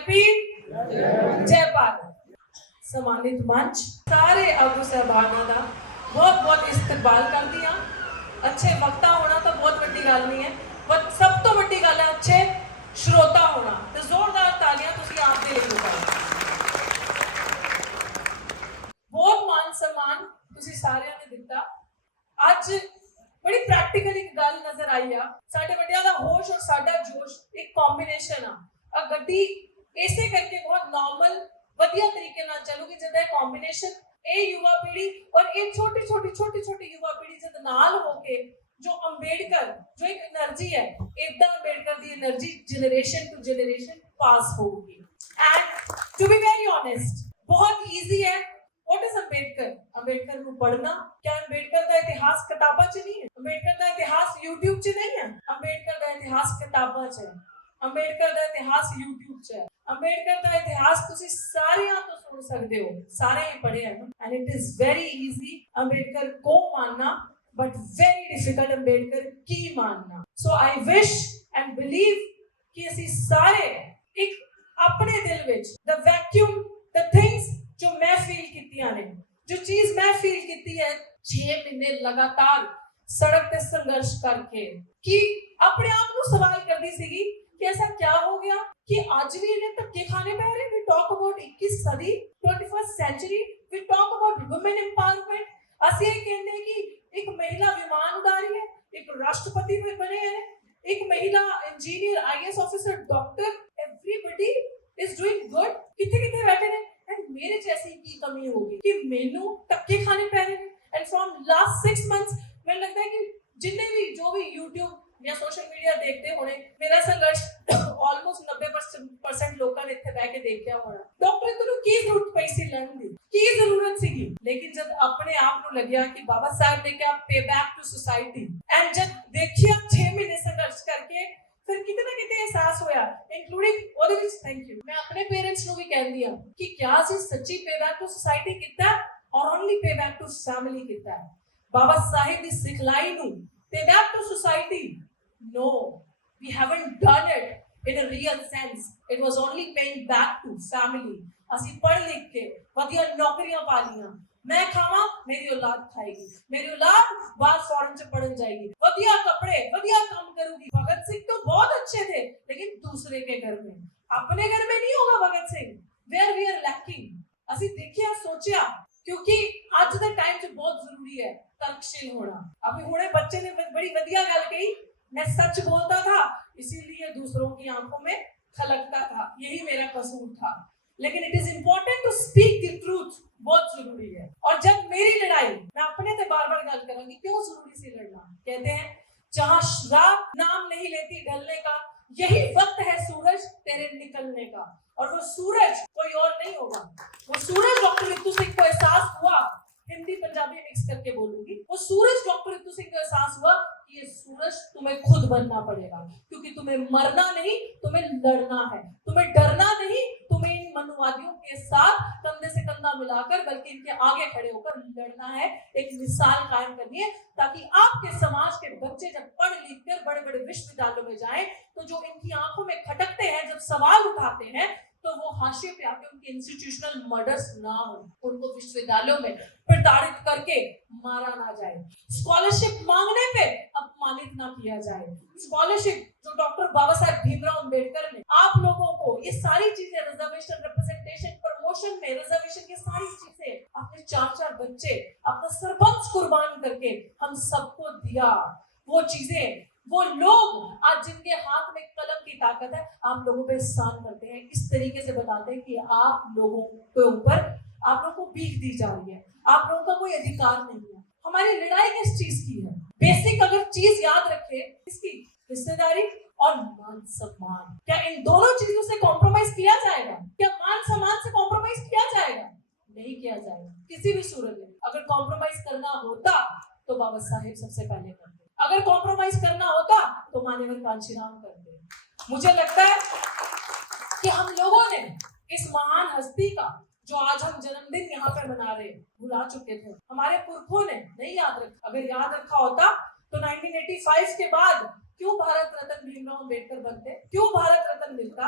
Happy जय भारत। सम्मानित मंच सारे आगू साहबाना का बहुत बहुत इस्तकबाल कर दिया। अच्छे वक्ता होना तो बहुत वड्डी गल नहीं है, पर सब तो वड्डी गल है अच्छे श्रोता होना। तो जोरदार तालियां तुसी आप दे लिए हो। बहुत मान सम्मान तुसी सारिਆਂ ने दिता। आज बड़ी प्रैक्टिकल एक गल नजर आई आ, साडे वड्डियां दा होश और साडा जोश एक कॉम्बिनेशन आ गड्डी इसे करके बहुत नॉर्मल वधिया तरीके नाल चलूगी जदा कॉम्बिनेशन ए युवा पीढ़ी और एक छोटी छोटी युवा पीढ़ी जद नाल होके जो अंबेडकर जो एक एनर्जी है इदा अंबेडकर दी एनर्जी जनरेशन टू जनरेशन पास होगी। And to be very honest बहुत इजी है। What is Ambedkar? अंबेडकर को पढ़ना, क्या अंबेडकर का इतिहास किताबा च नहीं है? अंबेडकर का इतिहास YouTube च नहीं है? अंबेडकर का इतिहास किताबा च है। अंबेडकर का इतिहास YouTube च है। अंबेडकर का इतिहास तुसी सारियां तो सुन सकते हो, सारे ही पढ़े हैं and it is very easy Ambedkar को मानना बट वेरी डिफिकल्ट अंबेडकर की मानना। सो आई विश एंड बिलीव कि ਅਸੀਂ ਸਾਰੇ एक अपने दिल which the vacuum the things जो मैं फील कीतियां ने, जो चीज मैं फील कीती है 6 महीने लगातार सड़क पे संघर्ष करके कि अपने आप को सवाल करती सीगी कि ऐसा क्या हो गया कि आज भी इन्हें धक्के खाने पै रहे। वी टॉक अबाउट 21 सदी 21st century, we talk about women empowerment. ਅਸੀਂ ਇਹ ਕਹਿੰਦੇ कि एक महिला विमान उड़ा रही है, एक राष्ट्रपति बने हैं, एक महिला engineer IAS officer doctor, everybody is doing good. किथे बैठे ने एंड मेरे जैसी की कमी होगी कि मेनू धक्के खाने पै रहे हैं। एंड फ्रॉम लास्ट 6 मंथ्स मुझे लगता है कि जिन्ने भी जो भी YouTube या सोशल मीडिया देखते होने मेरा संघर्ष ऑलमोस्ट 90% लोगों ने इत्थे बैठ के देखा होना। डॉक्टर तैनूं की जरूरत पई सी लड़न दी, की जरूरत सीगी, लेकिन जब अपने आप को लग्या कि बाबा साहब ने क्या पे बैक टू सोसाइटी एंड जब देखिया 6 महीने संघर्ष करके फिर किते ना किते एहसास होया इंक्लूडिंग ओदे विच थैंक यू मैं अपने पेरेंट्स ਨੂੰ ਵੀ ਕਹਿੰਦੀ ਆ कि क्या ਅਸੀਂ सच्ची पे बैक टू सोसाइटी ਕੀਤਾ और only pay back to family ਕੀਤਾ है। बाबा साहिब ਦੀ ਸਿਖਲਾਈ ਨੂੰ pay back to society no we haven't done it in a real sense, it was only paying back to family। ਅਸੀਂ पढ़ लिख के ਵਧੀਆ ਨੌਕਰੀਆਂ ਪਾ ਲੀਆਂ, मैं खावा मेरी औलाद खाएगी, मेरी औलाद बाहर फॉरेन से पढ़न जाएगी, वधिया कपड़े वधिया काम करूंगी। भगत सिंह तो बहुत अच्छे थे लेकिन दूसरे के घर में, अपने घर में नहीं होगा Bhagat Singh. Where we are lacking ਅਸੀਂ देखिया सोचा क्योंकि आज के टाइम च बहुत जरूरी है तर्कशील होना। अभी हुणे बच्चे ने बड़ी वधिया गल कही, मैं सच बोलता था इसीलिए दूसरों की आंखों में खलकता था, यही मेरा कसूर था। लेकिन it is important to speak the truth, बहुत जरूरी है। और जब मेरी लड़ाई मैं अपने से बार बार गल करूंगी क्यों जरूरी सी लड़ना, कहते हैं जहां रात नाम नहीं लेती ढलने का यही वक्त है सूरज तेरे निकलने का। और वो सूरज कोई और नहीं होगा, वो सूरज डॉक्टर रितु सिंह को एहसास हुआ, हिंदी पंजाबी मिक्स करके बोलूंगी, वो सूरज डॉक्टर रितु सिंह को एहसास हुआ कि ये सूरज तुम्हें खुद बनना पड़ेगा क्योंकि तुम्हें मरना नहीं तुम्हें लड़ना है, तुम्हें डरना नहीं, तुम्हें इन मनुवादियों के साथ कंधे से कंधा मिलाकर बल्कि इनके आगे खड़े होकर लड़ना है, एक मिसाल कायम करनी है ताकि आपके समाज के बच्चे जब पढ़ लिख कर बड़े बड़े विश्वविद्यालयों में जाएं तो जो इनकी आंखों में खटकते हैं, जब सवाल उठाते हैं तो वो हाशिए पे आके उनके इंस्टीट्यूशनल मर्डर्स ना हो, उनको विश्वविद्यालयों में प्रताड़ित करके मारा ना जाए, स्कॉलरशिप मांगने पे अपमानित ना किया जाए। स्कॉलरशिप जो डॉक्टर बाबा साहब भीमराव अंबेडकर ने आप लोगों को ये सारी चीजें रिजर्वेशन रिप्रेजेंटेशन प्रमोशन में रिजर्वेशन की सारी चीजें अपने 4 बच्चे अपना सर्वस्व कुर्बान करके हम सबको दिया। वो चीजें वो लोग आज जिनके हाथ में कलम की ताकत है आप लोगों पे एहसान करते हैं, इस तरीके से बताते हैं कि आप लोगों के ऊपर आप लोगों को भीख दी जा रही है, आप लोगों का कोई अधिकार नहीं है। हमारी लड़ाई किस चीज की है? बेसिक अगर चीज याद रखे इसकी हिस्सेदारी और मान सम्मान। क्या इन दोनों चीजों से कॉम्प्रोमाइज किया जाएगा? क्या मान सम्मान से कॉम्प्रोमाइज किया जाएगा? नहीं किया जाएगा किसी भी सूरत में। अगर कॉम्प्रोमाइज करना होता तो बाबा साहेब सबसे पहले करते, अगर कॉम्प्रोमाइज करना होता तो मान्यवर कांशीराम करते। मुझे लगता है कि हम लोगों ने इस महान हस्ती का जो आज हम जन्मदिन यहाँ पे मना रहे भुला चुके थे, हमारे पुरखों ने नहीं याद रखा। अगर याद रखा होता तो 1985 के बाद क्यों भारत रत्न भीमराव अंबेडकर बनते, क्यों भारत रत्न मिलता?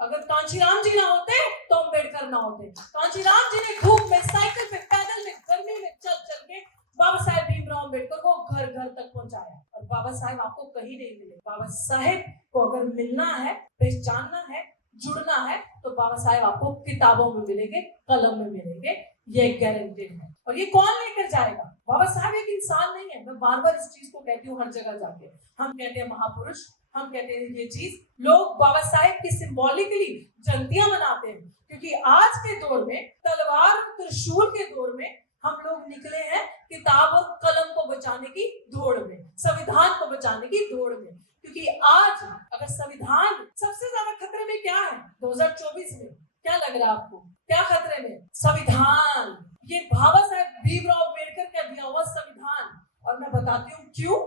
अगर कांचीराम जी ना होते तो अम्बेडकर ना होते। कांचीराम जी ने धूप में, साइकिल पे, पैदल में, गर्मी में चल चल के बाबा साहेब भीमराव अम्बेडकर को घर घर तक पहुंचाया। और बाबा साहेब आपको कहीं नहीं मिले। बाबा साहेब को अगर मिलना है, पहचानना है, जुड़ना है, तो बाबा साहेब आपको किताबों में मिलेंगे, कलम में मिलेंगे, ये गारंटेड है। और ये कौन लेकर जाएगा? बाबा साहेब एक इंसान नहीं है। मैं बार बार इस चीज को कहती हूँ हर जगह जाके। हम कहते हैं महापुरुष, हम कहते हैं ये चीज, लोग बाबा साहेब की सिंबॉलिकली जयंतियां मनाते हैं, क्योंकि आज के दौर में, तलवार त्रिशूल के दौर में, हम लोग निकले हैं किताब और कलम को बचाने की दौड़ में, संविधान को बचाने की दौड़ में। क्योंकि आज अगर संविधान, सबसे ज्यादा खतरे में क्या है 2024 में? क्या लग रहा है आपको? क्या खतरे में? संविधान, ये बाबा साहेब भीमराव अम्बेडकर का दिया हुआ संविधान। और मैं बताती हूँ क्यों।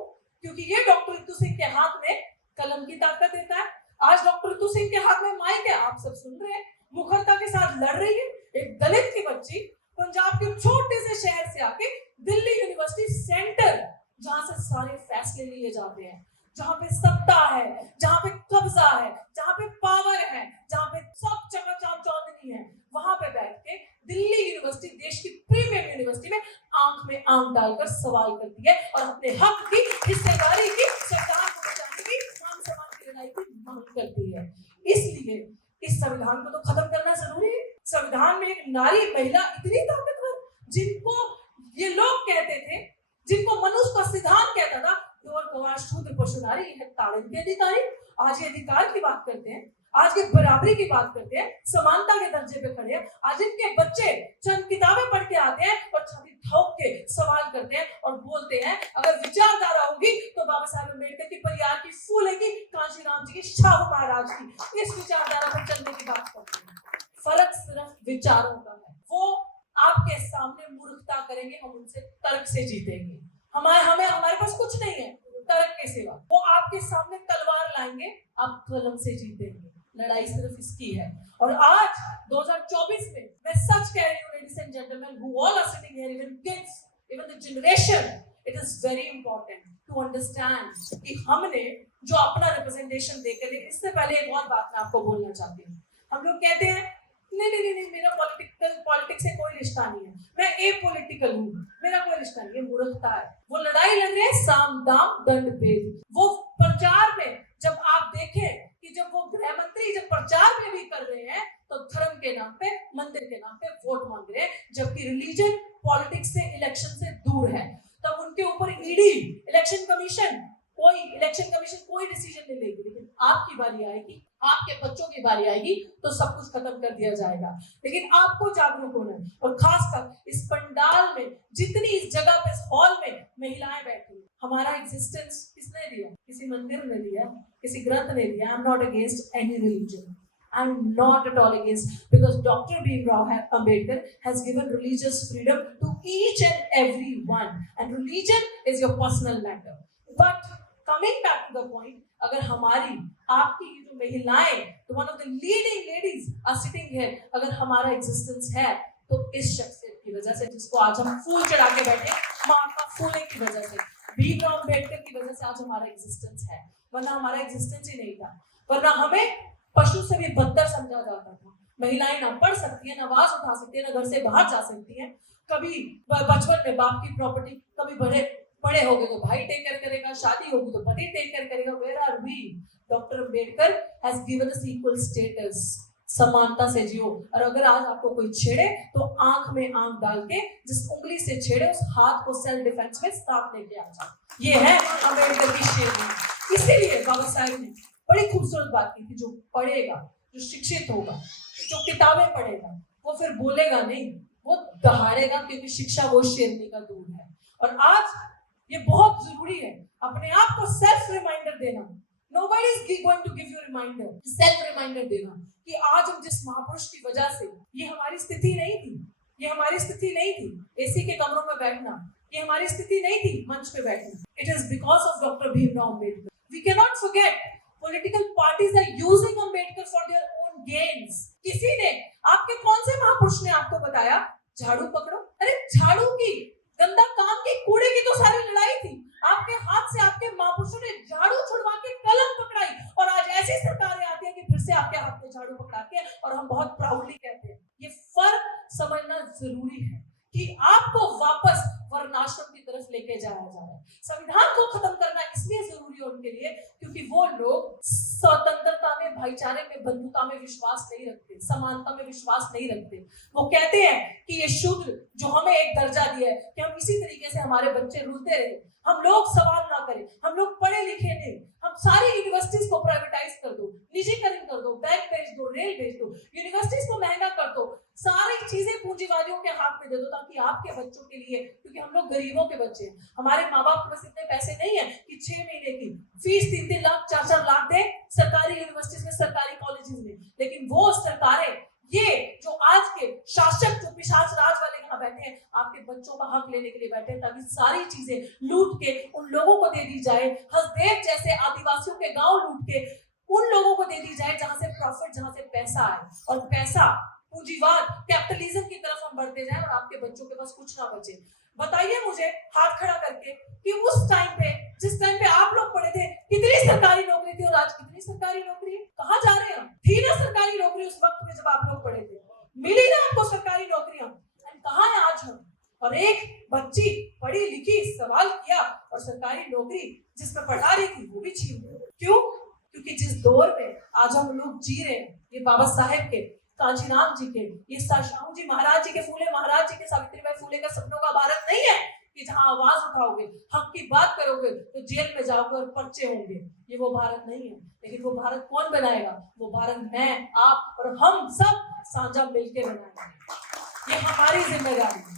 क्योंकि ये डॉक्टर रितु सिंह के हाथ में कलम की ताकत देता है। आज डॉक्टर रितु सिंह के हाथ में माइक है, आप सब सुन रहे हैं, मुखरता के साथ लड़ रही है। एक दलित की बच्ची पंजाब के छोटे से शहर से आके दिल्ली यूनिवर्सिटी सेंटर, जहां से सारे फैसले लिए जाते हैं, जहां पे सत्ता है, जहां पे कब्जा है, जहां पे पावर है, जहां पे सब चकाचौंध चौधरी है, वहां पे बैठ के दिल्ली यूनिवर्सिटी, देश की प्रीमियर यूनिवर्सिटी में आंख में आंख डालकर सवाल करती है और अपने हक की, हिस्सेदारी की, संविधान को बचाने की, मान सम्मान की लड़ाई की मांग करती है। इसलिए इस संविधान को तो खत्म करना जरूरी है। संविधान में एक नारी, महिला इतनी ताकतवर, जिनको ये लोग कहते थे, जिनको मनुष्य का सिद्धांत कहता था, शूद्र पशु नारी है ताड़न के अधिकारी, आज ये अधिकार की बात करते हैं, आज ये बराबरी की बात करते हैं, समानता के दर्जे पे खड़े हैं। आज इनके बच्चे चंद किताबें पढ़ के आते हैं और छवि ठोक के सवाल करते हैं और बोलते हैं अगर विचारधारा होगी तो बाबा साहेब अम्बेडकर की, परिवार की, फूले की, कांशीराम जी की, शाहू महाराज की, इस विचारधारा पर चलने की बात करते हैं। फर्क सिर्फ विचारों का है। वो आपके सामने मूर्खता करेंगे, हम उनसे तर्क से जीतेंगे। हमारे पास कुछ नहीं है तर्क के सिवा। वो आपके सामने तलवार लाएंगे, आप कलम से जीतेंगे। लड़ाई सिर्फ इसकी है। और आज 2024 में मैं सच कह रही हूँ, ladies and gentleman who all are sitting here, even kids, even the generation, it is very important to understand कि हमने जो अपना रिप्रेजेंटेशन देकर, इससे पहले एक और बात मैं आपको बोलना चाहती हूँ। हम लोग कहते हैं नहीं, मेरा पॉलिटिक्स से कोई रिश्ता नहीं है, मैं एपॉलिटिकल हूँ, मेरा कोई रिश्ता नहीं है। मूर्खता है। वो लड़ाई लड़ रहे हैं साम दाम दंड भेद। वो प्रचार में जब आप देखें कि जब वो गृह मंत्री जब प्रचार में भी कर रहे हैं तो धर्म के नाम पे, मंदिर के नाम पे वोट मांग रहे हैं, जबकि रिलीजन पॉलिटिक्स से, इलेक्शन से दूर है। तब उनके ऊपर ईडी, इलेक्शन कमीशन कोई डिसीजन नहीं लेगी। लेकिन आपकी बारी आएगी, आपके बच्चों की बारी आएगी तो सब कुछ खत्म कर दिया जाएगा। लेकिन आपको जागरूक होना है। और खासकर इस पंडाल में, जितनी इस जगह पे, इस हॉल में महिलाएं बैठी, हमारा एग्जिस्टेंस किसने दिया? किसी मंदिर ने दिया, किसी ग्रंथ ने दिया। I am not against any religion, I am not at all against, because Dr. Bhimrao Ambedkar has given religious freedom to each and every one, and religion is your personal matter. But coming back to the point, अगर हमारी, आपकी जो महिलाएं, तो one of the leading ladies are sitting here, अगर हमारा existence है तो इस शख्सियत की वजह से, जिसको आज हम फूल चढ़ा के बैठे, महात्मा फूले की वजह से, भीमराव अम्बेडकर की वजह से आज हमारा existence है। वरना हमारा existence ही नहीं था। वरना हमें पशु से भी बदतर समझा जाता था। महिलाएं ना पढ़ सकती है, ना आवाज उठा सकती है, ना घर से बाहर जा सकती है। कभी बचपन में बाप की प्रॉपर्टी, कभी बड़े हो गए तो भाई टेक केयर करेगा, शादी होगी तो पति टेक केयर करेगा। Where are we? Doctor Ambedkar has given us equal status, समानता से जियो। और अगर आज आपको कोई छेड़े तो आंख में आंख डाल के, जिस उंगली से छेड़े उस हाथ को सेल्फ डिफेंस में साथ लेके आ जाओ। ये है अम्बेडकर की शेर। इसीलिए बाबा साहेब ने बड़ी खूबसूरत बात की थी, जो पढ़ेगा, जो शिक्षित होगा, जो किताबें पढ़ेगा, वो फिर बोलेगा नहीं, वो दहाड़ेगा, क्योंकि शिक्षा वो शेरनी का दूध है। और आज ये बहुत जरूरी है अपने आप को सेल्फ रिमाइंडर देना। Nobody is going to give you reminder, self reminder देना कि आज हम जिस महापुरुष की वजह से, ये हमारी स्थिति नहीं थी, ये हमारी स्थिति नहीं थी एसी के कमरों में बैठना, ये हमारी स्थिति नहीं थी मंच पे बैठना। It is because of Dr. Bhimrao Ambedkar. We cannot forget, political parties are using Ambedkar for their own gains. किसी ने, आपके कौन से महापुरुष ने आपको बताया झाड़ू पकड़ो? अरे झाड़ू की, गंदा काम की, कूड़े की तो सारी लड़ाई थी। आपके हाथ से आपके महापुरुषों ने झाड़ू छुड़वा के कलम पकड़ाई, और आज ऐसी सरकारें आती है कि फिर से आपके हाथ में झाड़ू और हम बहुत प्राउडली कहते हैं। ये फर्क समझना जरूरी है कि आपको वापस वर्णाश्रम की तरफ लेके जाया जा रहा है। संविधान को खत्म करना इसलिए जरूरी है उनके लिए क्योंकि वो लोग स्वतंत्रता में, भाईचारे में, बंधुता में विश्वास नहीं रखते, समानता में विश्वास नहीं रखते। वो कहते हैं कि ये शूद्र जो हमें एक दर्जा दिया है कि हम इसी तरीके से हमारे बच्चे रुलते रहे, हम लोग सवाल ना करें, हम लोग पढ़े लिखे नहीं, हम सारी यूनिवर्सिटीज को प्राइवेटाइज कर दो, निजीकरण कर दो, बैंक बेच दो, रेल बेच दो, यूनिवर्सिटीज को महंगा कर दो, सारी चीजें पूंजीवादियों के हाथ में दे दो ताकि आपके बच्चों के लिए, क्योंकि हम लोग गरीबों के बच्चे हैं, हमारे माँ बाप के पास इतने पैसे नहीं है कि 6 महीने की फीस 3-3 लाख 4-4 लाख दे सरकारी यूनिवर्सिटीज में, सरकारी कॉलेजेस में। लेकिन वो सरकारें, ये जो आज के शासक जो पिशाच राज वाले यहाँ बैठे हैं, आपके बच्चों का हक लेने के लिए बैठे हैं ताकि सारी चीजें लूट के उन लोगों को दे दी जाए। हसदेव जैसे आदिवासियों के गांव लूट के उन लोगों को दे दी जाए जहां से प्रॉफिट, जहां से पैसा आए, और पैसा, पूंजीवाद, कैपिटलिज्म की तरफ हम बढ़ते जाए और आपके बच्चों के पास कुछ ना बचे। बताइए मुझे हाथ खड़ा करके कि उस टाइम पे, जिस टाइम पे आप लोग पढ़े थे, कितनी सरकारी नौकरी थी और आज कितनी सरकारी नौकरी है? कहाँ जा रहे हैं हम? थी ना सरकारी नौकरी उस वक्त में जब आप लोग पढ़े थे? मिली ना आपको सरकारी नौकरियां? कहाँ है आज हम? और एक बच्ची पढ़ी लिखी सवाल किया और सरकारी नौकरी जिसमें पढ़ा रही थी वो भी छीन ली। क्यों? क्योंकि जिस दौर में आज हम लोग जी रहे हैं, ये बाबा साहेब के, कांचीराम जी के, ये शाहू जी महाराज जी के, फूले महाराज जी के, सावित्रीबाई फूले का सपनों का भारत नहीं है कि जहां आवाज उठाओगे, हक की बात करोगे तो जेल में जाओगे और पर्चे होंगे। ये वो भारत नहीं है। लेकिन वो भारत कौन बनाएगा? वो भारत मैं, आप और हम सब साझा मिलकर बनाएंगे। ये हमारी जिम्मेदारी है।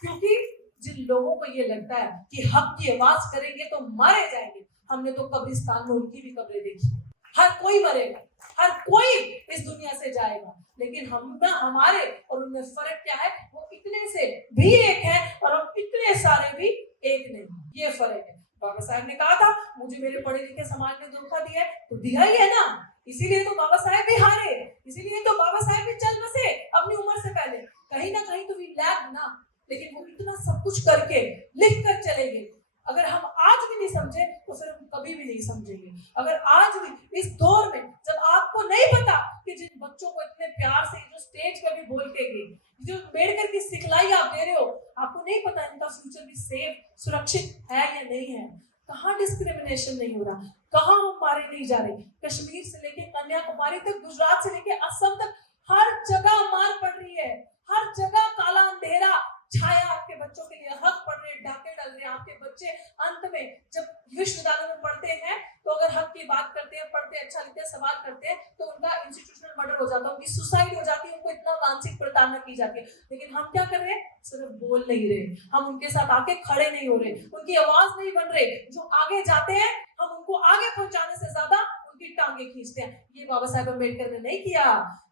क्योंकि जिन लोगों को ये लगता है कि हक की आवाज करेंगे तो मारे जाएंगे, हमने तो कब्रिस्तान में उनकी भी कब्रें देखी। हर कोई मरेगा, हर कोई इस दुनिया से जाएगा, लेकिन हम ना, हमारे और उनमें फर्क क्या है? वो इतने से भी एक है और हम इतने सारे भी एक नहीं। ये फर्क है। बाबा साहब ने कहा था मुझे मेरे पढ़े लिखे समाज ने धोखा दिया है, तो दिया ही है ना, इसीलिए तो बाबा साहब भी हारे, इसीलिए तो बाबा साहब भी चल बसे अपनी उम्र से पहले। कहीं ना कहीं तो वी लैग ना, लेकिन वो इतना सब कुछ करके लिख कर चले गए। अगर हम आज भी नहीं समझे तो फिर हम कभी भी नहीं समझेंगे। अगर आज भी इस दौर में जब आपको नहीं पता कि जिन बच्चों को इतने प्यार से जो स्टेज पे भी बोल के गए, जो अम्बेडकर की सिखलाई आप दे रहे हो, आपको नहीं पता इनका फ्यूचर भी सेफ, सुरक्षित है या नहीं है। कहाँ डिस्क्रिमिनेशन नहीं हो रहा, कहाँ हम मारे नहीं जा रहे। कश्मीर से लेके कन्याकुमारी तक, गुजरात से लेके असम तक, हर जगह मार पड़ रही है, हर जगह काला अंधेरा छाया आपके बच्चों के लिए। हक पढ़ रहे, डाके डल रहे, आपके बच्चे अंत में जब विश्वविद्यालय में पढ़ते हैं तो अगर हक की बात करते हैं, पढ़ते अच्छा लिखते हैं, सवाल करते हैं, तो उनका इंस्टीट्यूशनल मर्डर हो जाता है, उनकी सुसाइड हो जाती है, उनको इतना मानसिक प्रताड़ना की जाती है। लेकिन हम क्या कर रहे हैं? सिर्फ बोल नहीं रहे, हम उनके साथ आके खड़े नहीं हो रहे, उनकी आवाज नहीं बन रहे। जो आगे जाते हैं हम उनको आगे पहुंचाने से ज्यादा उनकी टांगे खींचते हैं। ये बाबा साहेब अम्बेडकर ने नहीं किया।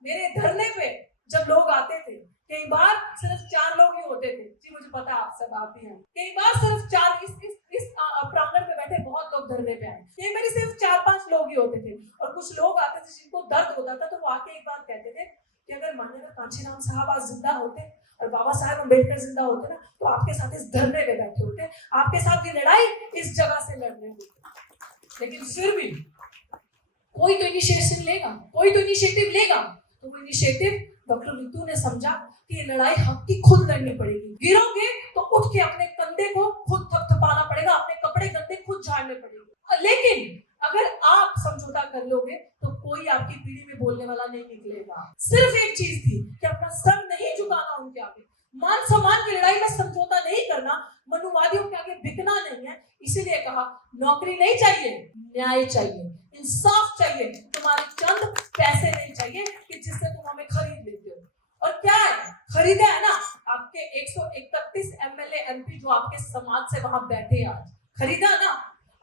मेरे धरने पे जब लोग आते थे, कई बार सिर्फ 4 लोग ही होते थे। जी मुझे पता आप सब आप भी हैं। कई बार सिर्फ 4 इस प्रांगण में बैठे बहुत लोग धरने पे आए, कई बार सिर्फ 4-5 लोग ही होते थे। और कुछ लोग आते थे जिनको दर्द होता था, तो वो आके एक बात कहते थे कि अगर माननीय कांचीराम साहब आज जिंदा होते और बाबा साहेब अम्बेडकर जिंदा होते ना, तो आपके साथ इस धरने पे बैठे होते, आपके साथ ये लड़ाई इस जगह से लड़ने होती। लेकिन फिर भी कोई तो इनिशिएशन लेगा, कोई तो इनिशिएटिव लेगा। तो वो इनिशिएटिव डॉक्टर रितु ने समझा कि ये लड़ाई हक की खुद लड़नी पड़ेगी। गिरोगे तो उठ के अपने कंधे को खुद थपथपाना पड़ेगा, अपने कपड़े गंदे खुद झाड़ने पड़ेंगे। लेकिन अगर आप समझौता कर लोगे तो कोई आपकी पीढ़ी में बोलने वाला नहीं निकलेगा। सिर्फ एक चीज थी कि अपना सर नहीं झुकाना उनके आगे, मान सम्मान की लड़ाई में समझौता नहीं करना, मनुवादियों के आगे बिकना नहीं है। इसीलिए कहा नौकरी नहीं चाहिए, न्याय चाहिए, इंसाफ चाहिए, तुम्हारे चंद पैसे नहीं चाहिए कि जिससे तुम हमें खरीद लेते हो। और क्या है खरीदा है ना, आपके 131 एमएलए एमपी जो आपके समाज से वहां बैठे आज, खरीदा ना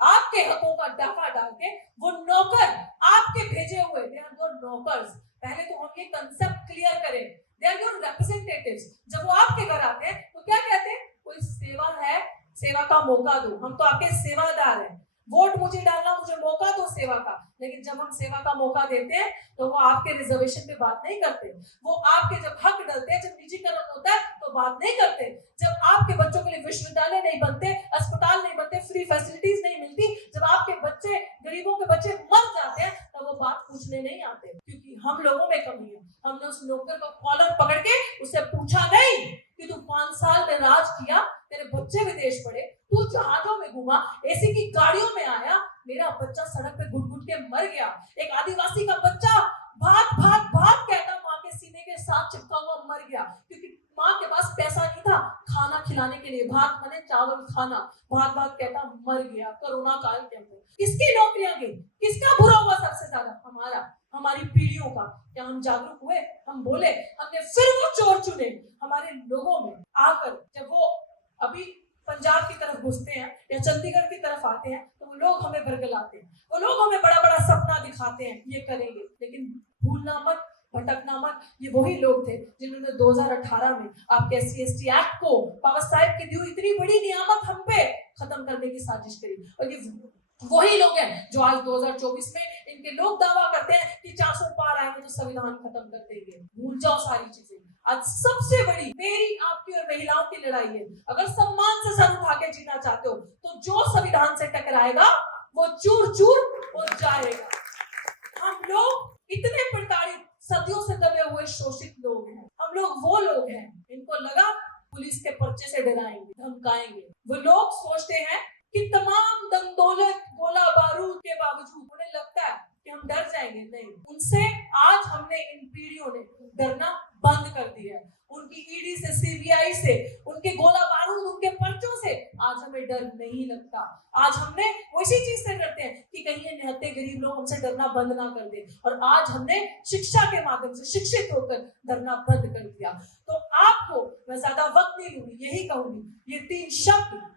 आपके हकों का डाका डाल के। वो नौकर आपके भेजे हुए, दे आर योर नौकर्स। पहले तो हम ये कंसेप्ट क्लियर करें, दे आर योर रिप्रेजेंटेटिव्स। जब वो आपके घर आते हैं तो क्या कहते हैं? कोई सेवा है, सेवा का मौका दो, हम तो आपके सेवादार हैं, वोट मुझे डालना, मुझे मौका दो सेवा का। लेकिन जब हम सेवा का मौका देते हैं तो वो आपके रिजर्वेशन पे बात नहीं करते, वो आपके जब हक डलते हैं, जब निजीकरण होता है तो बात नहीं करते, जब आपके बच्चों के लिए विश्वविद्यालय नहीं बनते, अस्पताल नहीं बनते, फ्री फैसिलिटीज नहीं मिलती, जब आपके बच्चे, गरीबों के बच्चे मर जाते हैं, तब वो बात पूछने नहीं आते। क्योंकि हम लोगों में कमी है। हमने उस नौकर का कॉलर पकड़ के उससे पूछा नहीं कि तू 5 साल में राज किया, तेरे बच्चे विदेश पढ़े, तू जहाजों में घूमा, एसी की गाड़ियों में आया, मेरा बच्चा सड़क पे घुट-घुट के मर गया। एक आदिवासी का बच्चा भाग भाग भाग कहता माँ के सीने के साथ चिपका हुआ मर गया, क्योंकि माँ के पास पैसा नहीं था खाना खिलाने के लिए। भात बने चावल खाना, भाग भाग कहता मर गया कोरोना काल के अंदर। किसकी नौकरियां गई? किसका बुरा हुआ सबसे ज्यादा? हमारा, हमारी पीढ़ियों का। क्या हम जागरूक हुए? हम बोले? हमने फिर वो चोर चुने हमारे लोगों में आकर। जब वो अभी पंजाब की तरफ घुसते हैं या चंडीगढ़ की तरफ आते हैं तो वो लोग हमें बरगलाते हैं, वो लोग हमें बड़ा बड़ा सपना दिखाते हैं, ये करेंगे। लेकिन भूलना मत, भटकना मत, ये वही लोग थे जिन्होंने 2018 में आपके SC/ST एक्ट को, बाबा साहेब की दी हुई इतनी बड़ी नियामत हम पे खत्म करने की साजिश करी। और ये वही लोग हैं जो आज 2024 में इनके लोग दावा करते हैं कि 400 पार आएंगे तो संविधान खत्म कर देंगे। भूल जाओ सारी चीजें। आज सबसे बड़ी मेरी, आपकी और महिलाओं की लड़ाई है। अगर सम्मान से सर उठा के जीना चाहते हो तो जो संविधान से टकराएगा वो चूर चूर हो जाएगा। हम लोग इतने प्रताड़ित, सदियों से दबे हुए शोषित लोग हैं। हम लोग वो लोग हैं, इनको लगा पुलिस के पर्चे से डराएंगे, धमकाएंगे। वो लोग सोचते हैं कि तमाम दम दौलत, गोला बारूद के बावजूद उन्हें लगता है कि हम डर जाएंगे। नहीं, उनसे आज हमने, इन पीढ़ियों ने डरना बंद कर दिया है। उनकी ईडी से, CBI से, उनके गोला बारूद, उनके पर्चों से आज हमें डर नहीं लगता। आज हमने उसी चीज से डरते हैं कि कहीं ये निहत्थे गरीब लोग हमसे डरना बंद ना कर दे। और आज हमने शिक्षा के माध्यम से शिक्षित होकर डरना बंद कर दिया। तो आपको मैं ज्यादा वक्त नहीं लूंगी, यही कहूंगी, ये 3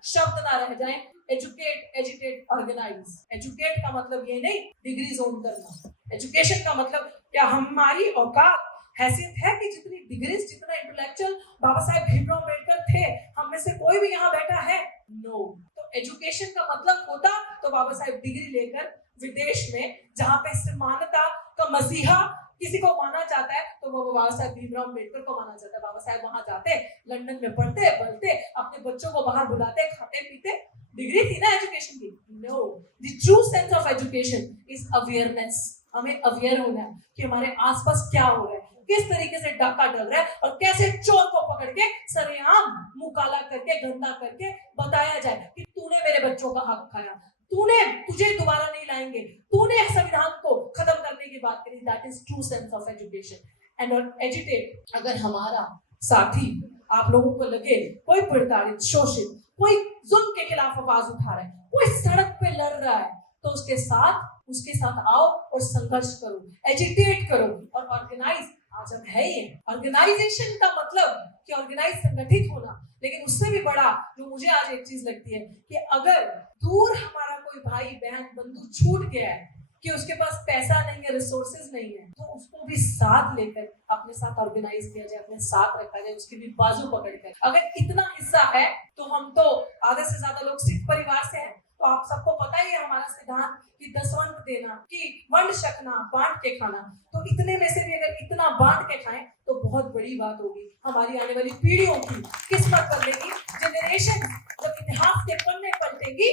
शब्द ना रह जाएं। Educate, educate, organise. एजुकेट का मतलब ये नहीं डिग्रीज ओन करना। एजुकेशन का मतलब क्या हमारी औकात, हैसियत है कि जितनी डिग्रीज, जितना इंटेलेक्चुअल बाबा साहेब भीमराव अम्बेडकर थे, हम में से कोई भी यहाँ बैठा है? नो। तो एजुकेशन का मतलब होता तो बाबा साहेब डिग्री लेकर विदेश में, जहाँ पे समानता का मसीहा किसी को माना जाता है तो वो बाबा साहेब भीमराव अम्बेडकर को माना जाता है। बाबा साहेब वहां जाते, लंदन में पढ़ते बढ़ते, अपने बच्चों को बाहर बुलाते, खाते पीते। डिग्री थी ना एजुकेशन की? No. The true sense of education is awareness. हमें अवेयर होना है कि हमारे आसपास क्या हो रहा है, किस तरीके से डाका डल रहा है, और कैसे चोर को पकड़ के सरेआम मुंह काला करके, गंदा करके बताया जाए कि तूने मेरे बच्चों का हक खाया, तुझे दोबारा नहीं लाएंगे, तूने संविधान को खत्म करने की बात करी। That is true sense of education and educate. अगर हमारा साथी, आप लोगों को लगे कोई प्रताड़ित, शोषित, कोई जुल्म के खिलाफ आवाज उठा रहा है, कोई सड़क पे लड़ रहा है, तो उसके साथ आओ और संघर्ष करो, एजिटेट करो और ऑर्गेनाइज। आज हम है ही। ऑर्गेनाइजेशन का मतलब कि ऑर्गेनाइज, संगठित होना। लेकिन उससे भी बड़ा जो मुझे आज एक चीज लगती है कि अगर दूर हमारा कोई भाई बहन बंधु छूट गया है, कि उसके पास पैसा नहीं है, रिसोर्सेज नहीं है, तो उसको भी साथ लेकर अपने साथ ऑर्गेनाइज किया जाए, अपने साथ रखा जाए, उसकी भी बाजू पकड़कर। अगर इतना हिस्सा है तो हम तो आधे से ज्यादा लोग सिख परिवार से हैं, तो आप सबको पता ही है हमारा सिद्धांत कि दसवंत देना, कि वंड छकना, बांट के खाना। तो इतने में से भी अगर इतना बांट के खाएं तो बहुत बड़ी बात होगी। हमारी आने वाली पीढ़ियों की किस्मत बदलेगी। जनरेशन जब इतिहास के पन्ने पलटेगी,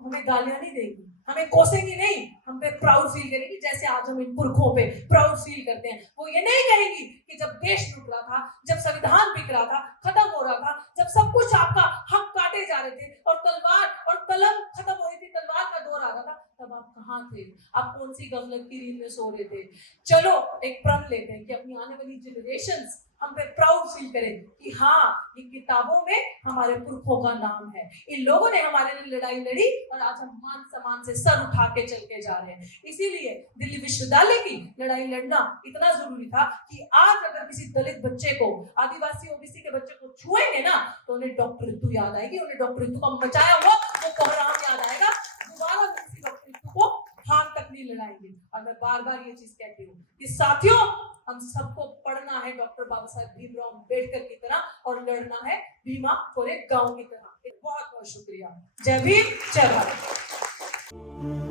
हमें गालियां नहीं देगी, हमें कोसेंगी नहीं, हम पे प्राउड फील करेगी, जैसे आज हम इन पुरखों पे प्राउड फील करते हैं। वो ये नहीं कहेगी कि जब देश लूट रहा था, जब संविधान बिक रहा था, खत्म हो रहा था, जब सब कुछ आपका हक काटे जा रहे थे और तलवार और कलम खत्म हो रही थी, तलवार का दौर आ रहा था, तब आप कहाँ थे? आप कौन सी गफलत की नींद में सो रहे थे? चलो एक प्रण लेते हैं कि अपनी आने वाली जनरेशंस हम पे प्राउड फील करें कि हाँ, ये किताबों में हमारे पुरखों का नाम है, इन लोगों ने हमारे लिए लड़ाई लड़ी और आज हम मान सम्मान से सर उठा के चल के जा रहे हैं। इसीलिए दिल्ली विश्वविद्यालय की लड़ाई लड़ना इतना जरूरी था कि आज अगर किसी दलित बच्चे को, आदिवासी ओबीसी के बच्चे को छुएंगे ना, तो उन्हें डॉक्टर रितु याद आएगी, उन्हें डॉक्टर रितु का मचाया हुआ वो कोहराम याद आएगा। दोबारा किसी डॉक्टर रितु को हाथ तक नहीं लड़ाएंगे। और मैं बार बार ये चीज कहती हूँ कि साथियों, हम सबको पढ़ना है डॉक्टर बाबा साहेब भीमराव अम्बेडकर की तरह और लड़ना है भीमा कोरेगांव की तरह। बहुत बहुत शुक्रिया। जय भीम, जय भारत।